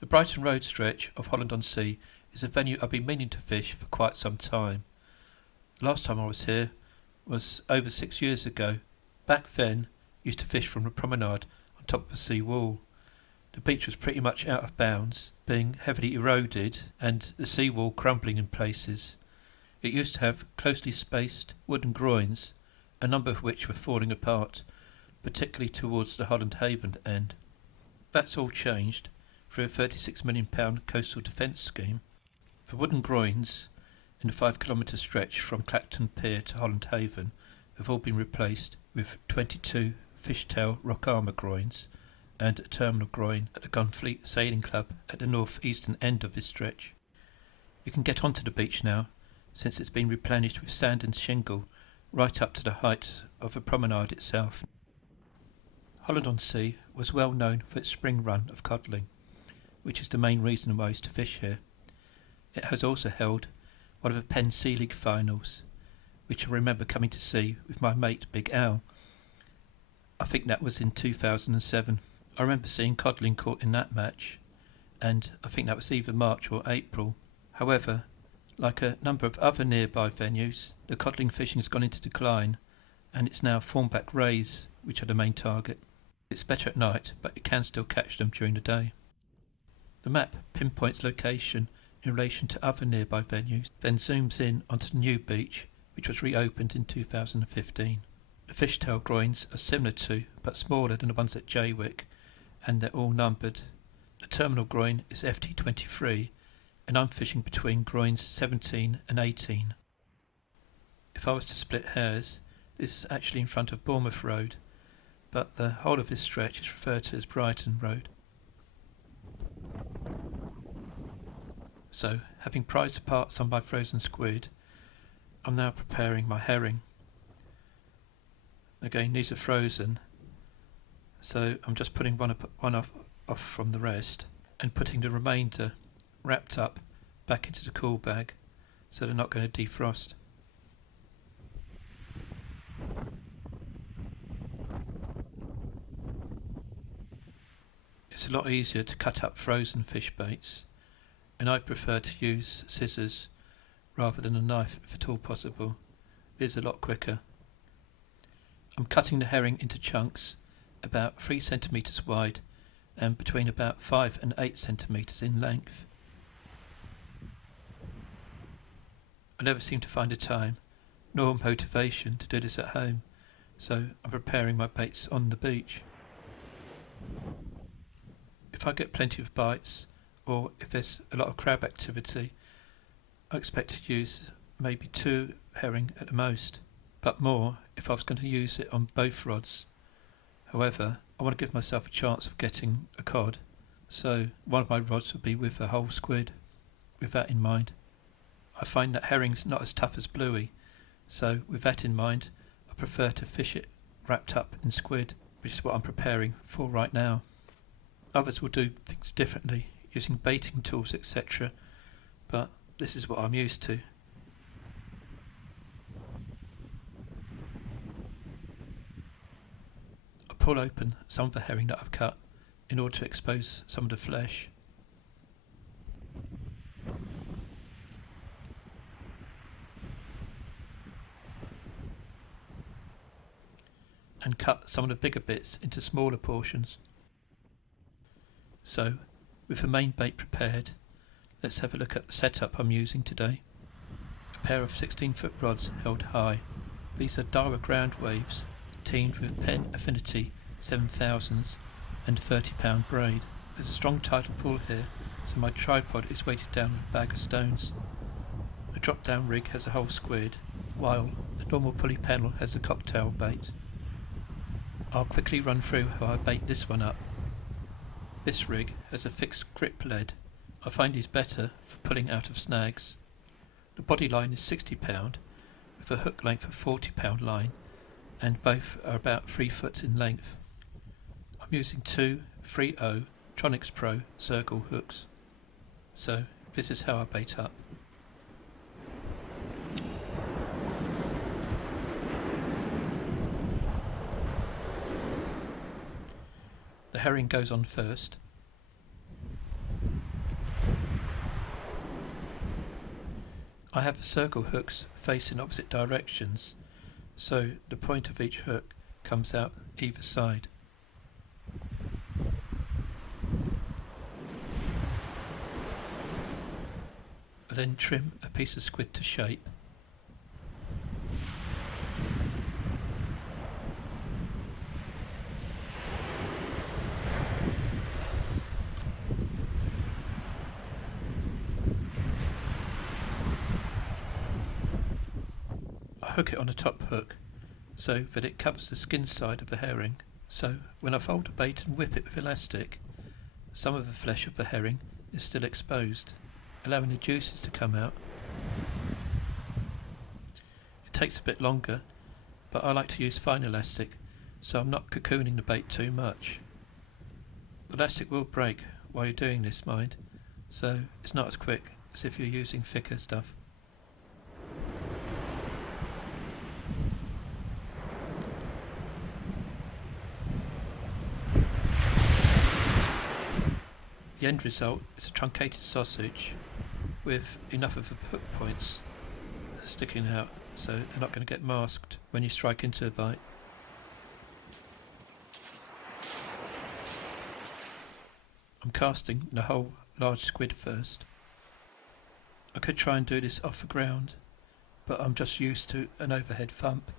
The Brighton Rd stretch of Holland-on-Sea is a venue I've been meaning to fish for quite some time. Last time I was here was over 6 years ago. Back then, I used to fish from the promenade on top of a sea wall. The beach was pretty much out of bounds, being heavily eroded and the sea wall crumbling in places. It used to have closely spaced wooden groins, a number of which were falling apart, particularly towards the Holland Haven end. That's all changed through a £36 million coastal defence scheme. The wooden groins in the 5 kilometre stretch from Clacton Pier to Holland Haven have all been replaced with 22 fishtail rock armour groins and a terminal groin at the Gunfleet Sailing Club at the north-eastern end of this stretch. You can get onto the beach now, since it's been replenished with sand and shingle right up to the height of the promenade itself. Holland-on-Sea was well known for its spring run of codling, which is the main reason why I used to fish here. It has also held one of the Penn Sea League finals, which I remember coming to see with my mate Big Al. I think that was in 2007. I remember seeing codling caught in that match, and I think that was either March or April. However, like a number of other nearby venues, the codling fishing has gone into decline, and it's now thornback rays which are the main target. It's better at night, but you can still catch them during the day. The map pinpoints location in relation to other nearby venues, then zooms in onto the new beach, which was reopened in 2015. The fishtail groins are similar to, but smaller than the ones at Jaywick, and they're all numbered. The terminal groin is FT23, and I'm fishing between groins 17 and 18. If I was to split hairs, this is actually in front of Bournemouth Road, but the whole of this stretch is referred to as Brighton Rd. So, having prized apart some of my frozen squid, I'm now preparing my herring. Again, these are frozen, so I'm just putting one off from the rest and putting the remainder wrapped up back into the cool bag so they're not going to defrost. It's a lot easier to cut up frozen fish baits, and I prefer to use scissors rather than a knife if at all possible. It is a lot quicker. I'm cutting the herring into chunks about 3 centimetres wide and between about 5 and 8 centimetres in length. I never seem to find a time nor motivation to do this at home, so I'm preparing my baits on the beach. If I get plenty of bites, or if there's a lot of crab activity, I expect to use maybe 2 herring at the most, but more if I was going to use it on both rods. However, I want to give myself a chance of getting a cod, so one of my rods would be with a whole squid. With that in mind, I find that herring's not as tough as bluey, so with that in mind, I prefer to fish it wrapped up in squid, which is what I'm preparing for right now. Others will do things differently, using baiting tools, etc., but this is what I'm used to. I pull open some of the herring that I've cut in order to expose some of the flesh. And cut some of the bigger bits into smaller portions. So, with the main bait prepared, let's have a look at the setup I'm using today. A pair of 16-foot rods held high. These are Dara ground waves, teamed with Penn Affinity 7000s and 30-pound braid. There's a strong tidal pull here, so my tripod is weighted down with a bag of stones. The drop-down rig has a whole squid, while the normal pulley panel has a cocktail bait. I'll quickly run through how I bait this one up. This rig has a fixed grip lead. I find these better for pulling out of snags. The body line is 60 pound with a hook length of 40 pound line, and both are about 3 foot in length. I'm using 2 3.0 Tronics Pro circle hooks. So this is how I bait up. The herring goes on first. I have the circle hooks facing opposite directions, so the point of each hook comes out either side. I then trim a piece of squid to shape. I hook it on the top hook so that it covers the skin side of the herring, so when I fold the bait and whip it with elastic, some of the flesh of the herring is still exposed, allowing the juices to come out. It takes a bit longer, but I like to use fine elastic so I'm not cocooning the bait too much. The elastic will break while you're doing this, mind, so it's not as quick as if you're using thicker stuff. The end result is a truncated sausage with enough of the hook points sticking out so they're not going to get masked when you strike into a bite. I'm casting the whole large squid first. I could try and do this off the ground, but I'm just used to an overhead thump.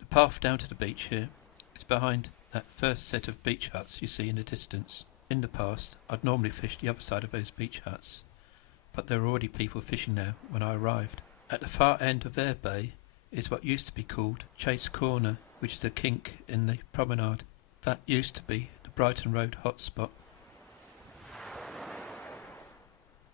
The path down to the beach here is behind that first set of beach huts you see in the distance. In the past, I'd normally fish the other side of those beach huts, but there were already people fishing there when I arrived. At the far end of their bay is what used to be called Chase Corner, which is a kink in the promenade. That used to be the Brighton Rd hotspot.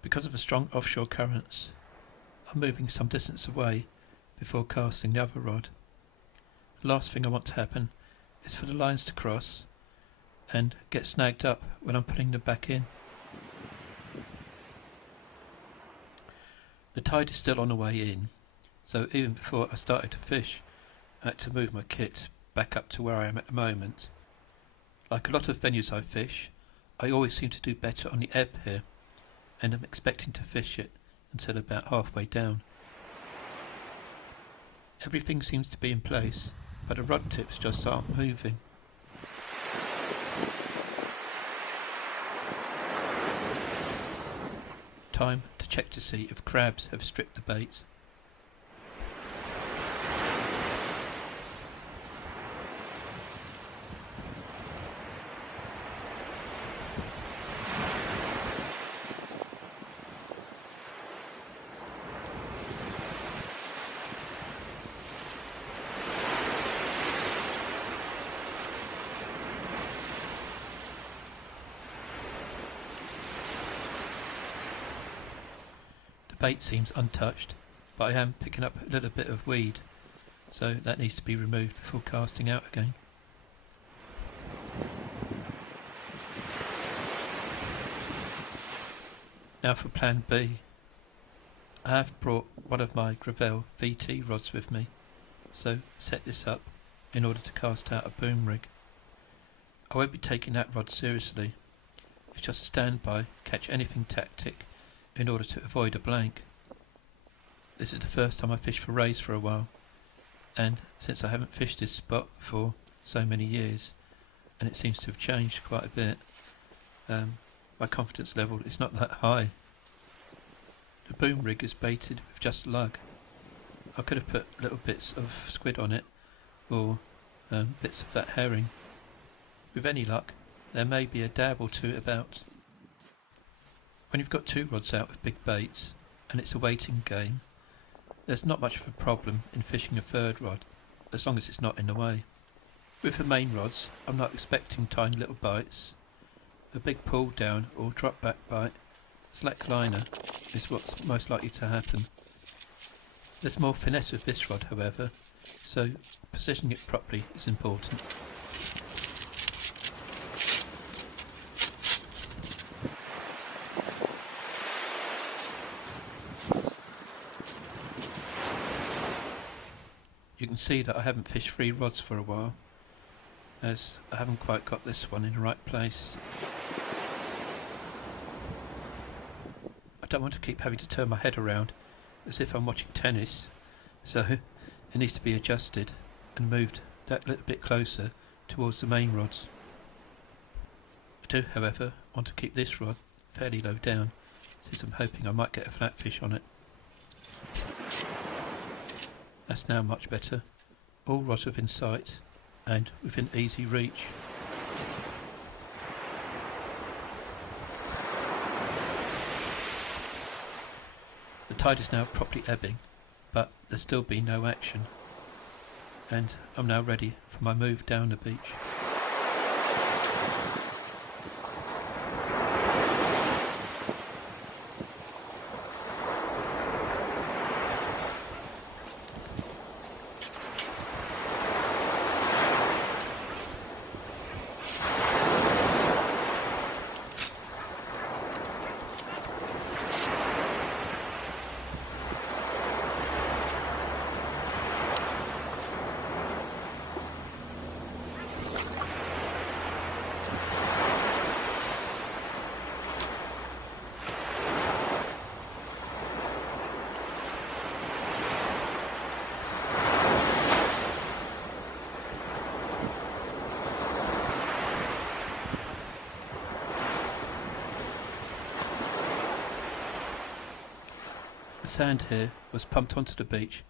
Because of the strong offshore currents, I'm moving some distance away before casting the other rod. The last thing I want to happen is for the lines to cross and get snagged up when I'm putting them back in. The tide is still on the way in, so even before I started to fish, I had to move my kit back up to where I am at the moment. Like a lot of venues I fish, I always seem to do better on the ebb here, and I'm expecting to fish it until about halfway down. Everything seems to be in place, but the rod tips just aren't moving. Time to check to see if crabs have stripped the bait. The bait seems untouched, but I am picking up a little bit of weed, so that needs to be removed before casting out again. Now for plan B. I have brought one of my Gravel VT rods with me, so set this up in order to cast out a boom rig. I won't be taking that rod seriously. It's just a standby, catch anything tactic in order to avoid a blank. This is the first time I fish for rays for a while, and since I haven't fished this spot for so many years, and it seems to have changed quite a bit, my confidence level is not that high. The boom rig is baited with just lug. I could have put little bits of squid on it, or bits of that herring. With any luck, there may be a dab or two about. When you've got two rods out with big baits, and it's a waiting game, there's not much of a problem in fishing a third rod, as long as it's not in the way. With the main rods, I'm not expecting tiny little bites. A big pull down or drop back bite, slack liner, is what's most likely to happen. There's more finesse with this rod, however, so positioning it properly is important. You can see that I haven't fished 3 rods for a while, as I haven't quite got this one in the right place. don't want to keep having to turn my head around as if I'm watching tennis, so it needs to be adjusted and moved that little bit closer towards the main rods. I do, however, want to keep this rod fairly low down, since I'm hoping I might get a flatfish on it. That's now much better. All rods within sight and within easy reach. The tide is now properly ebbing, but there's still been no action, and I'm now ready for my move down the beach. The sand here was pumped onto the beach,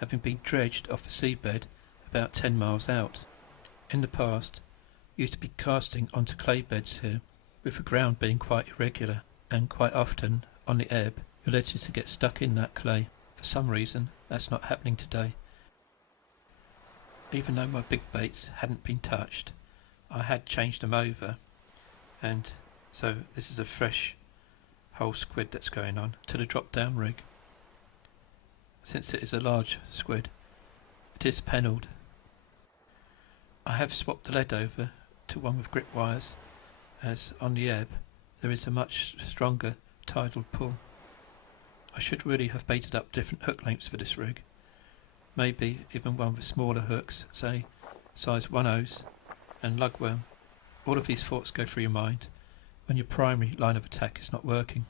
having been dredged off the seabed about 10 miles out. In the past, used to be casting onto clay beds here, with the ground being quite irregular, and quite often, on the ebb, your legs used to get stuck in that clay. For some reason, that's not happening today. Even though my big baits hadn't been touched, I had changed them over, and so this is a fresh whole squid that's going on to the drop down rig. Since it is a large squid, it is pennelled. I have swapped the lead over to one with grip wires, as on the ebb there is a much stronger tidal pull. I should really have baited up different hook lengths for this rig, maybe even one with smaller hooks, say size 1/0 and lugworm. All of these thoughts go through your mind when your primary line of attack is not working.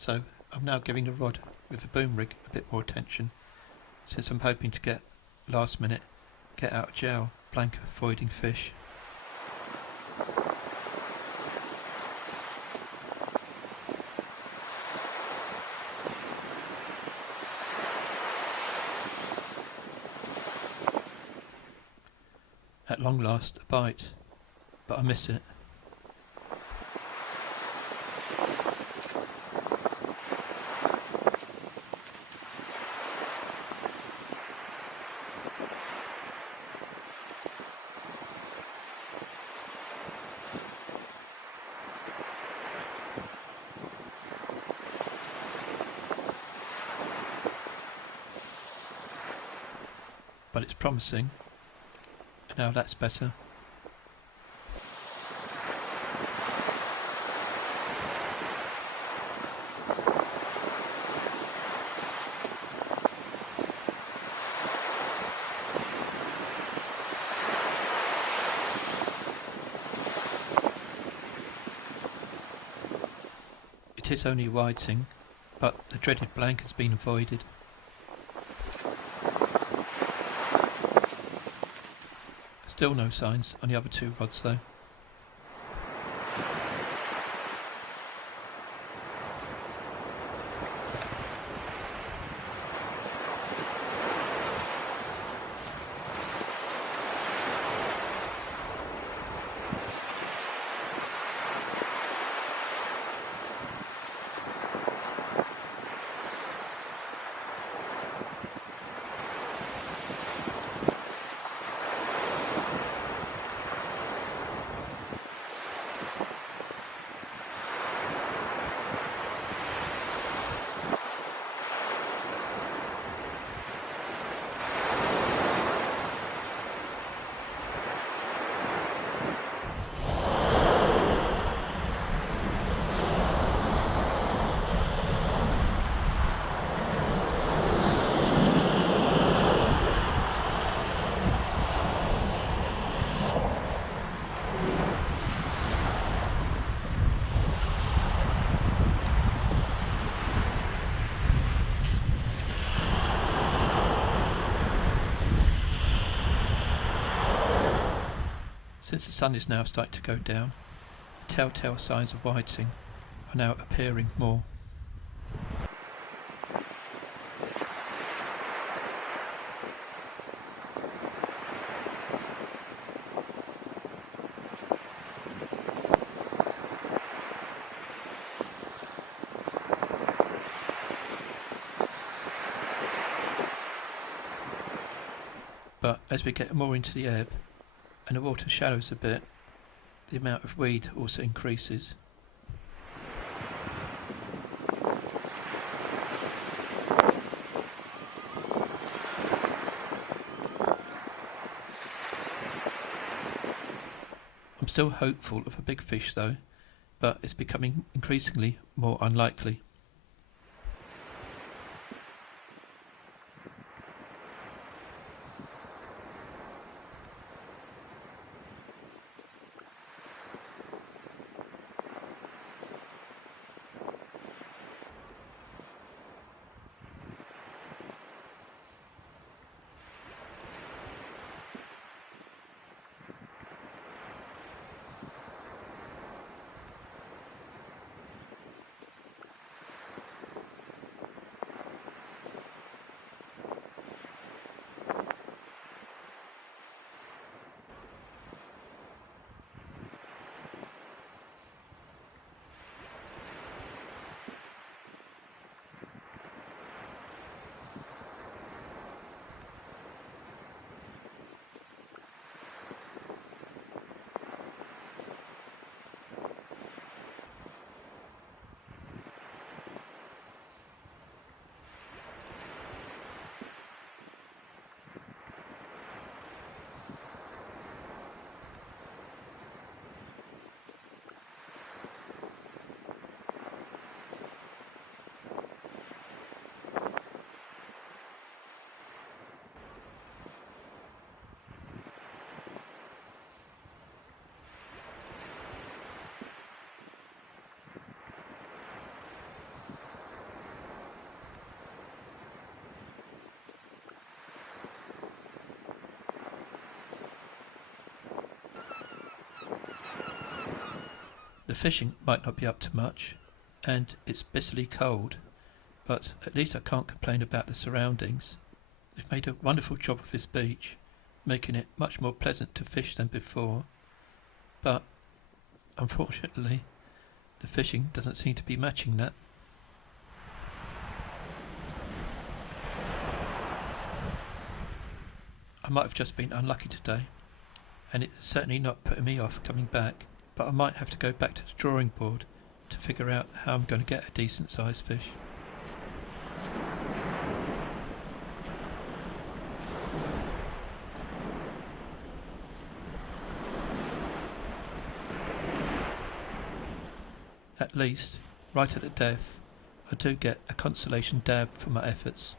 So I'm now giving the rod with the boom rig a bit more attention, since I'm hoping to get last minute get out of jail blanket avoiding fish. At long last a bite, but I miss it. But it's promising. Now that's better. It is only a whiting, but the dreaded blank has been avoided. Still no signs on the other two rods though. Since the sun is now starting to go down, the telltale signs of whiting are now appearing more. But as we get more into the ebb and the water shallows a bit, the amount of weed also increases. I'm still hopeful of a big fish though, but it's becoming increasingly more unlikely. The fishing might not be up to much, and it's bitterly cold, but at least I can't complain about the surroundings. They've made a wonderful job of this beach, making it much more pleasant to fish than before, but unfortunately the fishing doesn't seem to be matching that. I might have just been unlucky today, and it's certainly not putting me off coming back, but I might have to go back to the drawing board to figure out how I'm going to get a decent sized fish. At least, right at the depth, I do get a consolation dab for my efforts.